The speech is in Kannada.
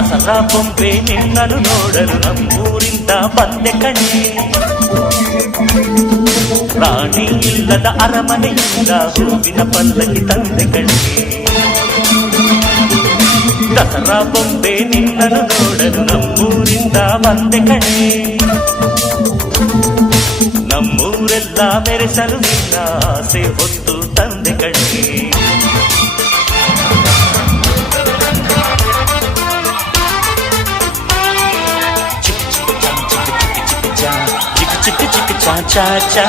ದಸರಾ ಬೊಂಬೆ ನಿನ್ನನ್ನು ನೋಡಲು ನಮ್ಮೂರಿಂದ ಬಂದೆ ಕಣೆ. ರಾಣಿ ಇಲ್ಲದ ಅರಮನೆಯಿಂದ ಹೂವಿನ ಪಲ್ಲಕ್ಕಿ ತಂದೆ ಕಣೆ. ದಸರಾ ಬೊಂಬೆ ನಿನ್ನನ್ನು ನೋಡಲು ನಮ್ಮೂರಿಂದ ಬಂದೆ ಕಣೆ. ನಮ್ಮೂರೆಲ್ಲ ಮೆರೆಸಲು ನಿನ್ನ ಆಸೆ ಹೊತ್ತು ತಂದೆ ಕಣೆ. ಚಿಕ್ಕ ಚಿಕ್ಕ ಚಾ ಚಾ